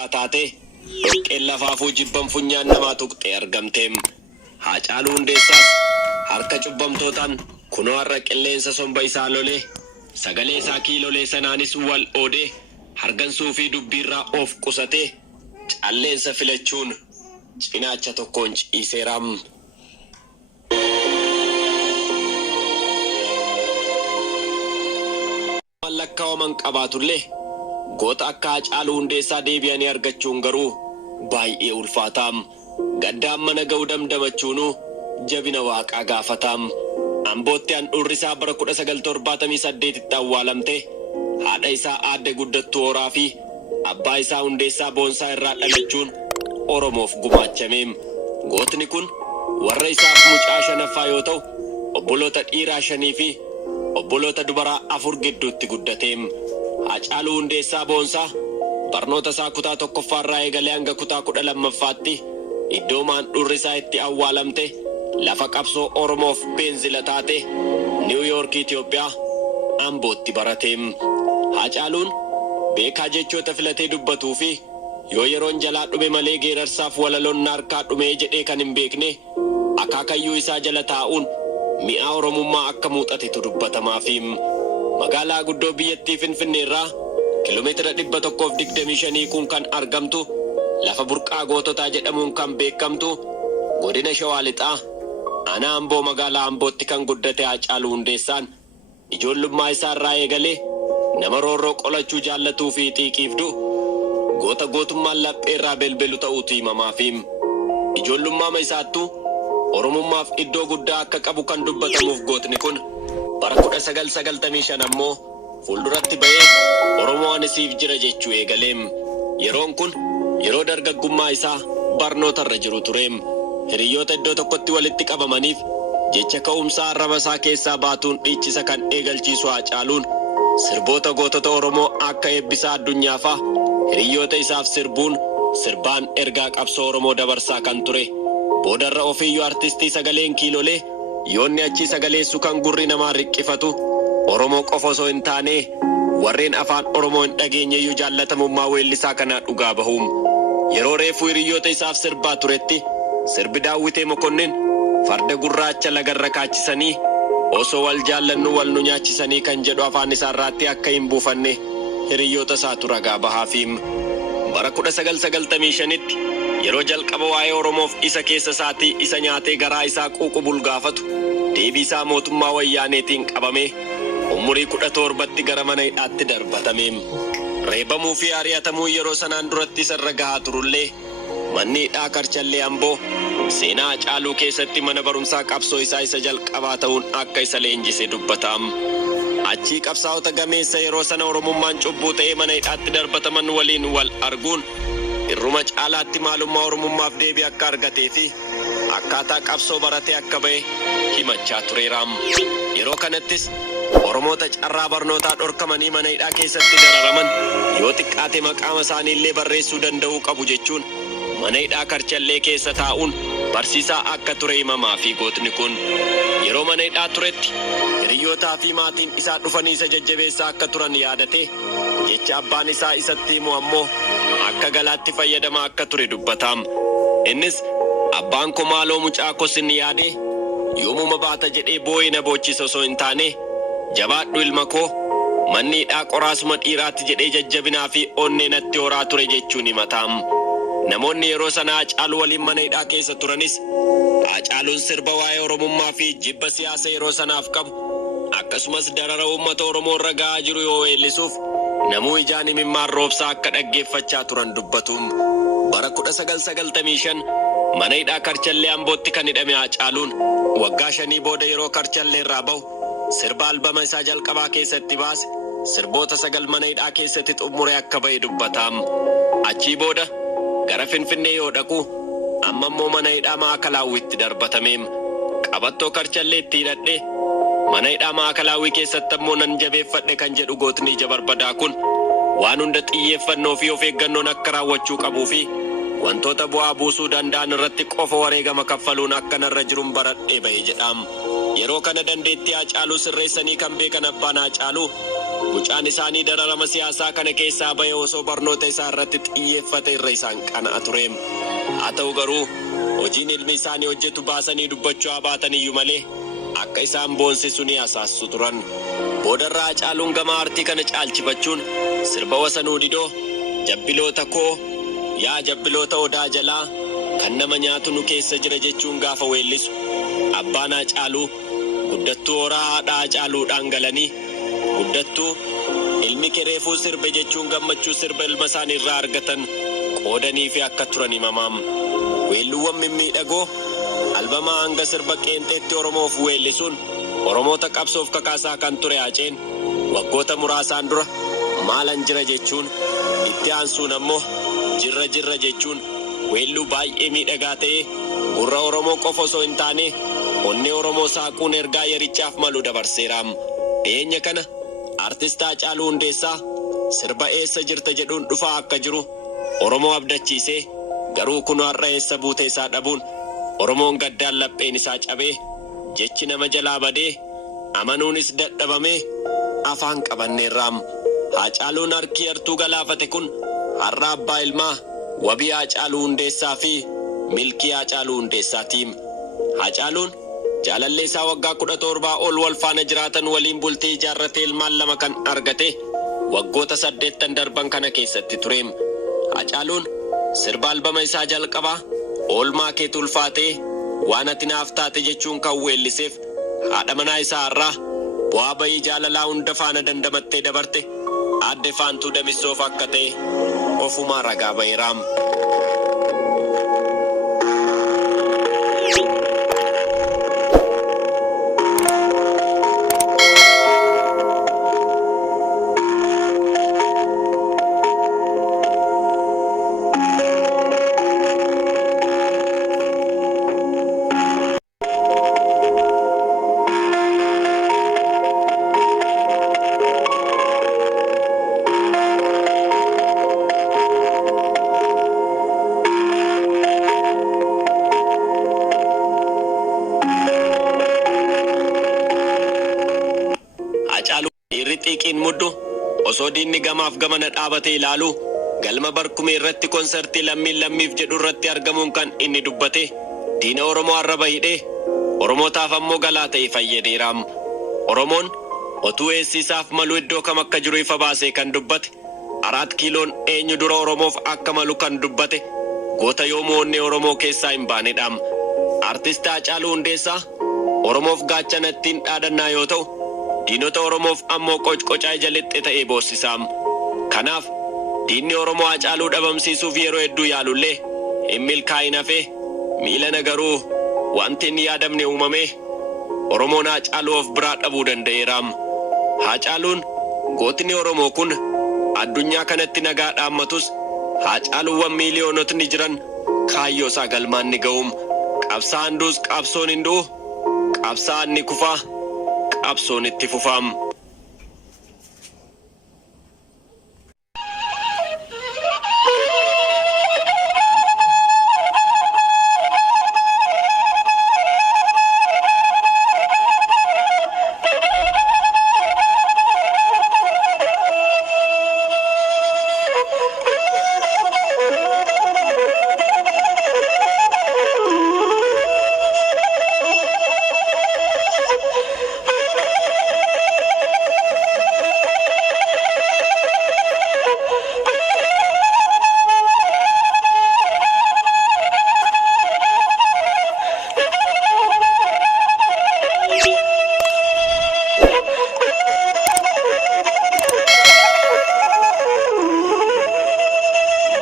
dhugaa taate dhoqqeen lafaafuu jibban funyaan namaa tuqxee argamteem. Haacaaluu Hundeessaas harka cubbamtootaan kunoo har'a qilleensa somba isaa lolee sagalee isaa kiilolee sanaanis wal oodee hargansuu fi dubbiirraa of qusatee calleensa filachuun cinaacha tokkoon ciiseeraam. Lakkaa'aman qabaatullee goota akka Haacaaluu Hundeessaa deebi'anii argachuun garuu baay'ee ulfaataam. Gaddaan mana ga'u damdamachuunuu jabina waaqaa gaafataam. Ambootti handhuurri isaa bara 1978tti awwaalamte haadha isaa aadde Guddattuu Horaa fi abbaa isaa Hundeessaa Boonsaa irraa dhalachuun Oromoof gumaachameem. Gootni kun warra isaaf mucaa shanaffaa yoo ta'u obboloota dhiiraa 5 fi obboloota dubaraa 4 gidduutti guddateem. Haacaaluu Hundeessaa Boonsaa barnoota isaa kutaa 1ffaarraa eegalee hanga kutaa 12ffaatti iddoo handhuurri isaa itti awwaalamte lafa qabsoo Oromoof beenzila taate Niw Yoork Itoophiyaa Ambootti barateem. Haacaaluun beekaa jechoota filatee dubbatuu fi yoo yeroon jalaa dhume malee geerarsaaf walaloon harkaa dhumee jedhee kan hin beekne akaakayyuu isaa jala taa'uun mi'a Oromummaa akka muuxatetu dubbatamaafiim. Magaalaa guddoo biyyattii Finfinneerraa kiiloomeetira 125 kun kan argamtu lafa burqaa goototaa jedhamuun kan beekamtu godina Shawaa Lixaa aanaa Amboo magaalaa Ambootti kan guddate Haacaaluu Hundeessaan ijoollummaa isaa irraa eegalee nama roorroo qolachuu jaallatuu fi xiiqiifdu goota gootummaan lapheerraa belbelu ta'uutu himamaafiim. Ijoollummaa isaattuu Oromummaaf iddoo guddaa akka qabu kan dubbatamuuf gootni kun bara 1995 ammoo fuulduratti ba'ee Oromoo ani siif jira jechuu eegaleem. Yeroon kun yeroo dargaggummaa isaa barnootarra jiru tureem. Hiriyoota iddoo tokkotti walitti qabamaniif jecha ka'umsaa arraba isaa keessaa baatuun dhiichisa kan eegalchiisu Haacaaluun sirboota gootota Oromoo akka Eebbisaa Addunyaafaa hiriyoota isaaf sirbaan ergaa qabsoo Oromoo dabarsaa kan ture. Boodarra ofiiyyuu artistii sagaleen kiilolee yoonni achi sagaleessu kan gurri namaa riqqifatu Oromoo qofa osoo hin taane warreen afaan Oromoo hin dhageenyeyyuu jaallatamummaa weellisaa kanaa dhugaa bahuum. Yeroo reefuu hiriyoota isaaf sirbaa turetti sirbi Daawwitee Mokonnin farda gurraacha lagarra kaachisanii osoo wal jaallannu wal nu nyaachisanii kan jedhu afaan isaarraatti akka hin buufanne hiriyoota isaatu ragaa bahaafiim. Bara 1995tti yeroo jalqaba waa'ee Oromoof isa keessa isaatii isa nyaatee garaa isaa quuqu bulgaafatu deebii isaa mootummaa wayyaaneetiin qabamee umurii 17tti gara mana hidhaatti darbatameem. Reebamuu fi ari'atamuu yeroo sanaan duratti isarra gahaa turullee manni hidhaa Karchallee Amboo seenaa Haacaaluu keessatti mana barumsaa qabsoo isaa isa jalqabaa ta'uun akka isa leenjise dubbataam. Achii qabsaa'ota gameessa yeroo sana Oromummaan cubbuu ta'ee mana hidhaatti darbataman waliin wal arguun irruma caalaatti maalummaa Oromummaaf deebii akka argatee fi akkaataa qabsoo baratee akka ba'e himachaa tureeraam. Yeroo kanattis Oromoota carraa barnootaa dhorkamanii mana hidhaa keessatti dararaman yoo xiqqaate maqaama isaaniillee barreessuu danda'uu qabu jechuun mana hidhaa Karchallee keessa taa'uun barsiisaa akka ture himamaa fi gootni kun yeroo mana hidhaa turetti hiriyootaa fi maatiin isaa dhufanii isa jajjabeessaa akka turan yaadatee jecha abbaan isaa isatti himu ammoo akka galaatti fayyadamaa akka ture dubbataam. Innis abbaan koo maaloo mucaa kosin yaade yoomuma baata jedhee boo'ina boochisa osoo hin taane jabaadhu ilma koo manni hidhaa qoraasuma dhiiraatti jedhee jajjabinaa fi onnee natti horaa ture jechuun himataam. Namoonni yeroo sana Haacaaluu waliin mana hidhaa keessa turanis Haacaaluun sirba waa'ee Oromummaa fi jibba siyaasa yeroo sanaaf qabu akkasumas darara uummata Oromoo irra gahaa jiru yoo weellisuuf namuu ijaan imimmaan roobsaa akka dhaggeeffachaa turan dubbatuum. Bara 1995 mana hidhaa Karchallee Ambootti kan hidhame Haacaaluun waggaa 5 booda yeroo Karchallee irraa bahu sirba albama isaa jalqabaa keessatti baase sirboota 9 mana hidhaa keessatti xumure akka ba'e dubbataam. Achii booda gara Finfinnee yoo dhaqu amma immoo mana hidhaa Maakalaawwitti darbatameem. Qabattoo Karchalleetti hidhadhe mana hidhaa Maakalaawwii keessatti ammoo nan jabeeffadhe kan jedhu gootni ija barbadaa kun waan hunda xiyyeeffannoo fi of eeggannoon akka raawwachuu qabuu fi wantoota bu'aa buusuu danda'an irratti qofa wareegama kaffaluun akka narra jiruun baradhee bahe jedhaam. Yeroo kana dandeettii Haacaaluu sirreessanii kan beekan abbaan Haacaaluu Mucaan isaanii dararama siyaasaa kana keessaa bahee osoo barnoota isaa irratti xiyyeeffate irra isaan qana'a tureem. Haa ta'u garuu hojiin ilmi isaanii hojjetu baasanii dubbachuu baatan iyyuu malee akka isaan boonsisu ni hasaassu turan. Boodarraa Hacaaluun gama aartii kana caalchifachuun sirba wasanuu didoo jabbiloota koo yaa jabbiloota odaa jalaa kan nama nyaatu nu keessa jira jechuun gaafa weellisu abbaan Hacaaluu guddattuu horaa haadha Hacaaluudhaan galanii guddattuu ilmi kereefuu sirbe jechuun gammachuu sirba ilma isaanii irraa argatan qoodanii fi akka turan himamaam. Weelluuwwan mimmiidhagoo albamaa hanga sirba qeenxeetti Oromoof weellisuun Oromoota qabsoof kakaasaa kan ture Haceen waggoota muraasaan dura maalan jira jechuun itti aansuun ammoo jirra jirra jechuun weelluu baay'ee miidhagaa ta'e gurra Oromoo qofa osoo hin taane onnee Oromoo saaquun ergaa yerichaaf malu dabarseeraam. Dhiyeenya kana artistaa Hacaaluu Hundeessaa sirba eessa jirta jedhuun dhufaa akka jiru Oromoo abdachiisee garuu kun har'a eessa buutee isaa dhabuun Oromoon gaddaan lapheen isaa cabee jechi nama jalaa badee amanuunis dadhabamee afaan qabanneerraam. Hacaaluun harkii hartuu galaafate kun har'a abbaa ilmaa wabii Hacaaluu Hundeessaa fi milkii Hacaaluu Hundeessaatiim. Hacaaluun jaalallee isaa waggaa 17 ol wal faana jiraatan waliin bultii ijaarratee ilmaan 2 kan argate waggoota 8 darban kana keessatti tureem. Hacaaluun sirba albama isaa jalqabaa oolmaa keetu ulfaatee waan ati naaf taate jechuun kan weelliseef haadha manaa isaa har'aa bu'aa bayii jaalalaa hunda faana dandamattee dabarte aadde Faantuu Damissoof akka ta'e ofumaa ragaa baheeraam. Xiiqiin muddu osoo diinni gamaaf gamana dhaabatee ilaalu galma barkumee irratti konsertii lammiif jedhu irratti argamuun kan inni dubbate diina Oromoo arraba hidhee Oromootaaf ammoo galaa ta'e fayyadeeraam. Oromoon otuu eessisaaf malu iddoo kam akka jiru ifa baasee kan dubbate 4 kiiloon eenyu dura Oromoof akka malu kan dubbate goota yoomuu onnee Oromoo keessaa hin baanedhaam. Artistaa Hacaaluu Hundeessaa Oromoof gaachana ittiin dhaadannaa yoo ta'u diinota Oromoof ammoo qocqocaa jalatti ta'ee boossisaam. Kanaaf diinni Oromoo Hacaaluu dhabamsiisuuf yeroo hedduu yaalullee hin milkaa'in hafee miilana garuu wanti hin yaadamne uumamee Oromoon Hacaaluu of biraa dhabuu danda'eeraam. Hacaaluun gootni Oromoo kun addunyaa kanatti nagaa dhaammatus Hacaaluuwwan miiliyoonotni jiran kaayyoo isaa galmaan ni ga'uum. Qabsaa'aan duus qabsoon hin du'u, qabsaa'aan ni kufaa, qabsoon itti fufaam.